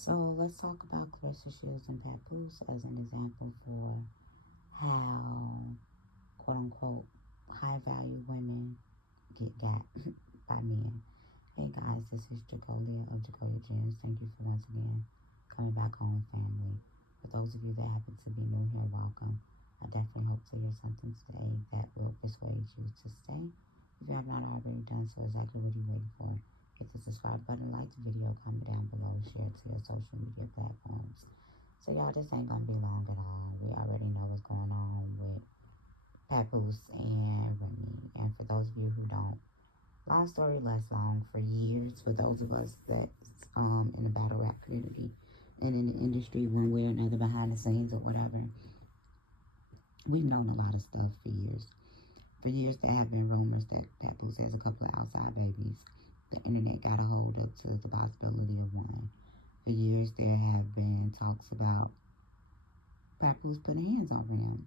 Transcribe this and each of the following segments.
So let's talk about Clarissa Shields and Papoose as an example for how, quote unquote, high value women get got by men. Hey guys, this is Jacolia of agoYahoo. Thank you for once again coming back home, family. For those of you that happen to be new here, welcome. I definitely hope to hear something today that will persuade you to stay. If you have not already done so, exactly what are you waiting for? Hit the subscribe button, like the video, comment down below, share it to your social media platforms. So y'all, this ain't gonna be long at all. We already know what's going on with Papoose and Remy. And for those of you who don't, long story less long, for years, for those of us that's in the battle rap community and in the industry one way or another, behind the scenes or whatever, we've known a lot of stuff for years. For years, there have been rumors that Papoose has a couple of outside babies. The internet got a hold up to the possibility of one. For years, there have been talks about Papoose putting hands on him.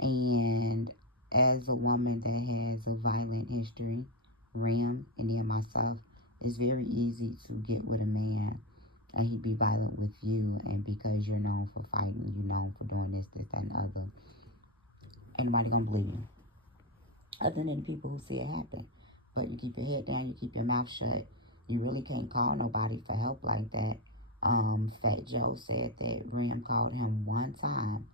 And as a woman that has a violent history, Ram and then myself, it's very easy to get with a man and he'd be violent with you, and because you're known for fighting, you're known for doing this, that, and the other, ain't nobody gonna believe you. Other than the people who see it happen. But you keep your head down, you keep your mouth shut. You really can't call nobody for help like that. Fat Joe said that Ram called him one time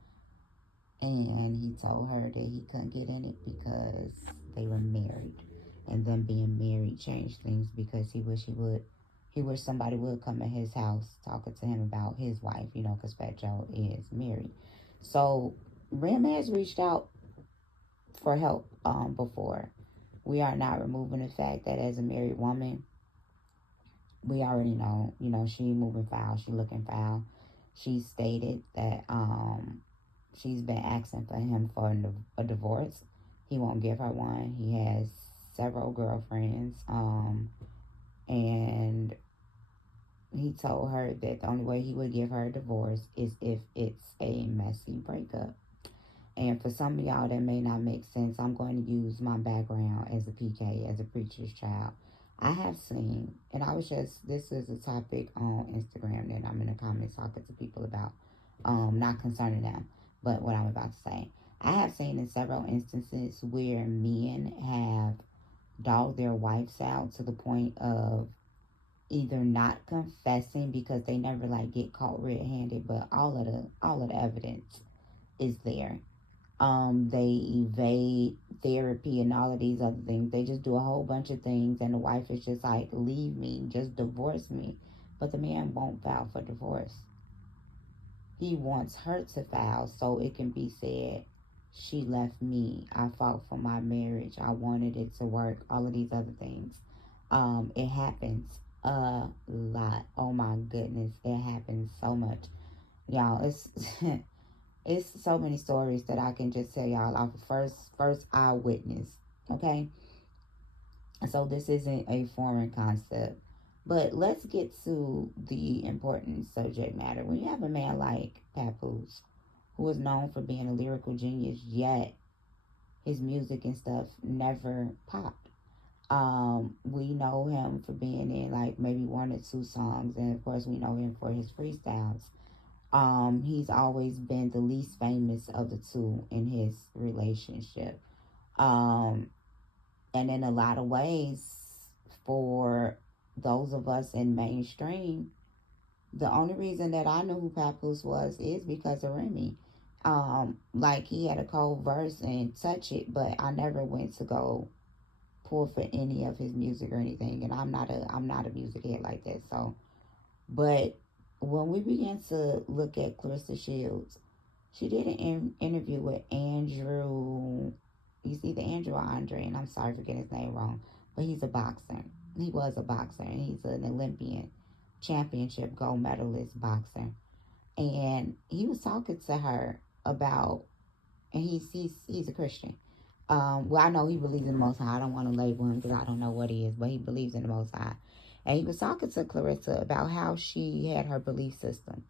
and he told her that he couldn't get in it because they were married. And them being married changed things because he wished somebody would come at his house talking to him about his wife, because Fat Joe is married. So Ram has reached out for help before. We are not removing the fact that as a married woman, we already know, she moving foul, she looking foul. She stated that she's been asking for him for a divorce. He won't give her one. He has several girlfriends, and he told her that the only way he would give her a divorce is if it's a messy breakup. And for some of y'all that may not make sense, I'm going to use my background as a PK, as a preacher's child. I have seen, and this is a topic on Instagram that I'm in the comments talking to people about, not concerning them, but what I'm about to say. I have seen in several instances where men have dogged their wives out to the point of either not confessing because they never get caught red-handed, but all of the evidence is there. They evade therapy and all of these other things. They just do a whole bunch of things, and the wife is just like, leave me, just divorce me. But the man won't file for divorce. He wants her to file so it can be said, she left me, I fought for my marriage, I wanted it to work, all of these other things. It happens a lot. Oh my goodness, it happens so much. Y'all, it's it's so many stories that I can just tell y'all off of first eyewitness. Okay, so this isn't a foreign concept, but let's get to the important subject matter. When you have a man like Papoose, who is known for being a lyrical genius, yet his music and stuff never popped. We know him for being in maybe one or two songs, and of course we know him for his freestyles. He's always been the least famous of the two in his relationship. And in a lot of ways, for those of us in mainstream, the only reason that I knew who Papoose was is because of Remy. He had a cold verse and Touch It, but I never went to go pull for any of his music or anything, and I'm not a music head like that. So, but when we began to look at Clarissa Shields, she did an interview with Andrew. He's either Andrew or Andre, and I'm sorry for getting his name wrong, but he's a boxer. He was a boxer, and he's an Olympian, championship gold medalist boxer. And he was talking to her about, and he's a Christian. Well, I know he believes in the Most High. I don't want to label him because I don't know what he is, but he believes in the Most High. And he was talking to Clarissa about how she had her belief system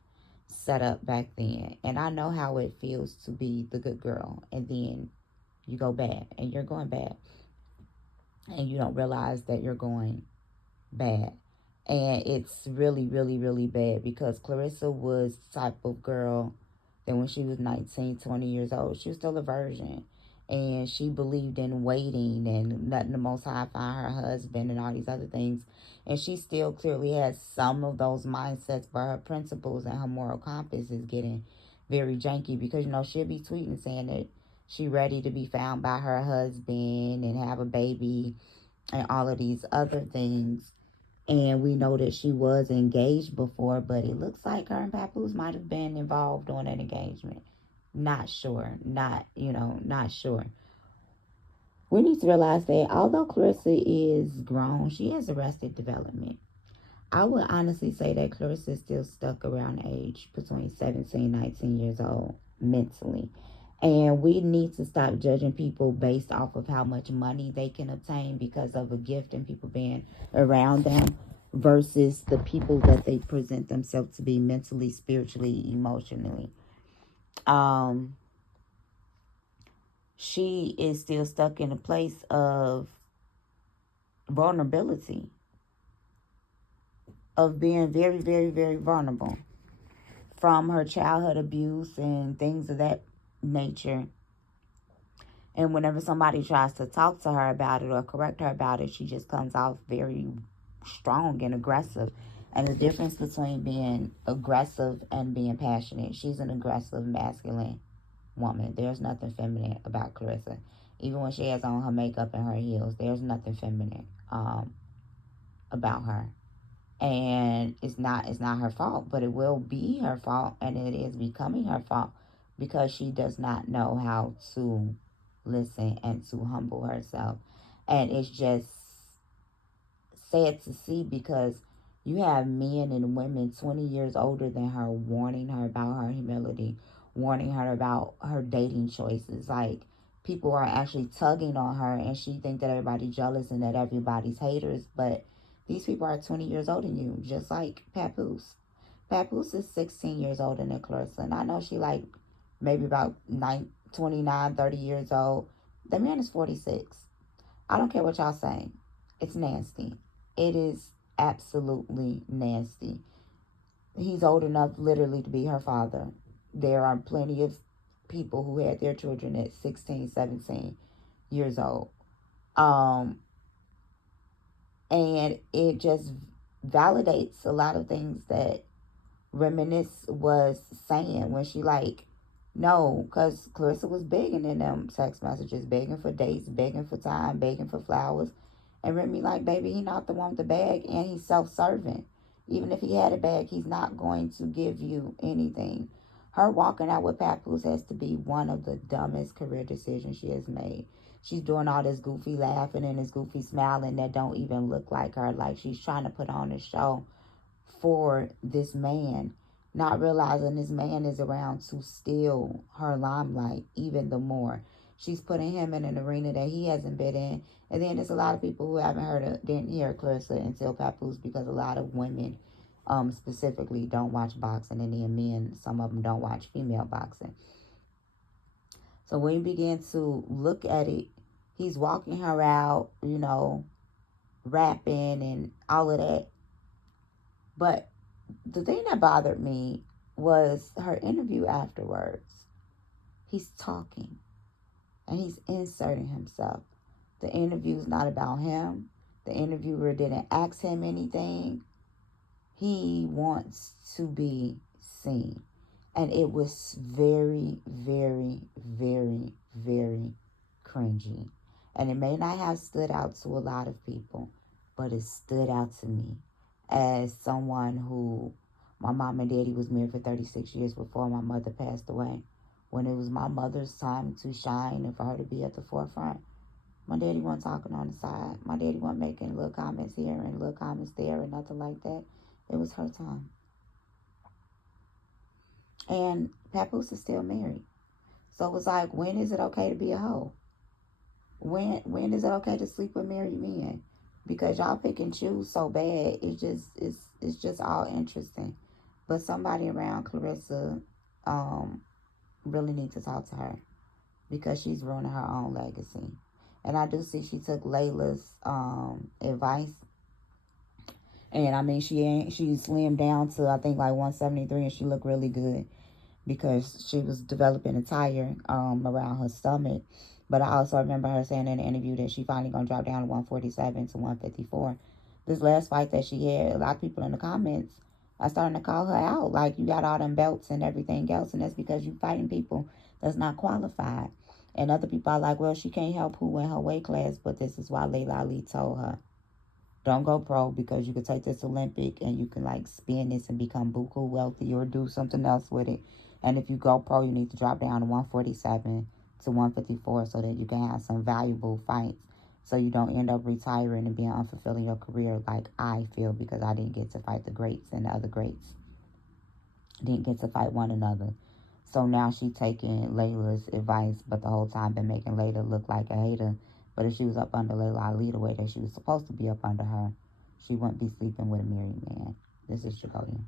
set up back then. And I know how it feels to be the good girl, and then you go bad, and you're going bad, and you don't realize that you're going bad. And it's really, really, really bad because Clarissa was the type of girl that when she was 19, 20 years old, she was still a virgin. And she believed in waiting and letting the Most High find her husband and all these other things. And she still clearly has some of those mindsets, but her principles and her moral compass is getting very janky because, she'll be tweeting saying that she ready to be found by her husband and have a baby and all of these other things. And we know that she was engaged before, but it looks like her and Papoose might have been involved on an engagement. Not sure. Not sure. We need to realize that although Clarissa is grown, she has arrested development. I would honestly say that Clarissa is still stuck around the age between 17, 19 years old mentally. And we need to stop judging people based off of how much money they can obtain because of a gift and people being around them versus the people that they present themselves to be mentally, spiritually, emotionally. She is still stuck in a place of vulnerability, of being very, very, very vulnerable from her childhood abuse and things of that nature. And whenever somebody tries to talk to her about it or correct her about it, she just comes off very strong and aggressive. And the difference between being aggressive and being passionate, she's an aggressive, masculine woman. There's nothing feminine about Clarissa. Even when she has on her makeup and her heels, there's nothing feminine about her. And it's not her fault, but it will be her fault, and it is becoming her fault because she does not know how to listen and to humble herself. And it's just sad to see because you have men and women 20 years older than her warning her about her humility, warning her about her dating choices. Like, people are actually tugging on her, and she thinks that everybody's jealous and that everybody's haters, but these people are 20 years older than you, just like Papoose. Papoose is 16 years older than Clarissa, and I know she like maybe about 29, 30 years old. The man is 46. I don't care what y'all saying. It's nasty. It is absolutely nasty. He's old enough literally to be her father. There are plenty of people who had their children at 16, 17 years old. And it just validates a lot of things that Reminisce was saying when she no, because Clarissa was begging in them text messages, begging for dates, begging for time, begging for flowers. And Remy baby, he not the one with the bag, and he's self-serving. Even if he had a bag, he's not going to give you anything. Her walking out with Papoose has to be one of the dumbest career decisions she has made. She's doing all this goofy laughing and this goofy smiling that don't even look like her. Like she's trying to put on a show for this man, not realizing this man is around to steal her limelight even the more. She's putting him in an arena that he hasn't been in. And then there's a lot of people who didn't hear Clarissa until Papoose, because a lot of women specifically don't watch boxing, and then men, some of them don't watch female boxing. So when you begin to look at it, he's walking her out, rapping and all of that. But the thing that bothered me was her interview afterwards. He's talking and he's inserting himself. The interview's not about him. The interviewer didn't ask him anything. He wants to be seen. And it was very, very, very, very cringy. And it may not have stood out to a lot of people, but it stood out to me as someone who, my mom and daddy was married for 36 years before my mother passed away. When it was my mother's time to shine and for her to be at the forefront, my daddy wasn't talking on the side. My daddy wasn't making little comments here and little comments there and nothing like that. It was her time. And Papoose is still married. So it was like, when is it okay to be a hoe? When is it okay to sleep with married men? Because y'all pick and choose so bad. It's just all interesting. But somebody around Clarissa really needs to talk to her, because she's ruining her own legacy. And I do see she took Layla's advice. And I mean, she slimmed down to, I think, like 173, and she looked really good because she was developing a tire around her stomach. But I also remember her saying in the interview that she finally gonna drop down to 147 to 154. This last fight that she had, a lot of people in the comments are starting to call her out. Like, you got all them belts and everything else, and that's because you fighting people that's not qualified. And other people are like, well, she can't help who in her weight class, but this is why Layla Ali told her, don't go pro, because you could take this Olympic and you can like spin this and become buku wealthy or do something else with it. And if you go pro, you need to drop down to 147 to 154 so that you can have some valuable fights, so you don't end up retiring and being unfulfilling your career like I feel, because I didn't get to fight the greats, and the other greats didn't get to fight one another. So now she taking Layla's advice, but the whole time been making Layla look like a hater. But if she was up under Layla Ali the way that she was supposed to be up under her, she wouldn't be sleeping with a married man. This is Jagoya.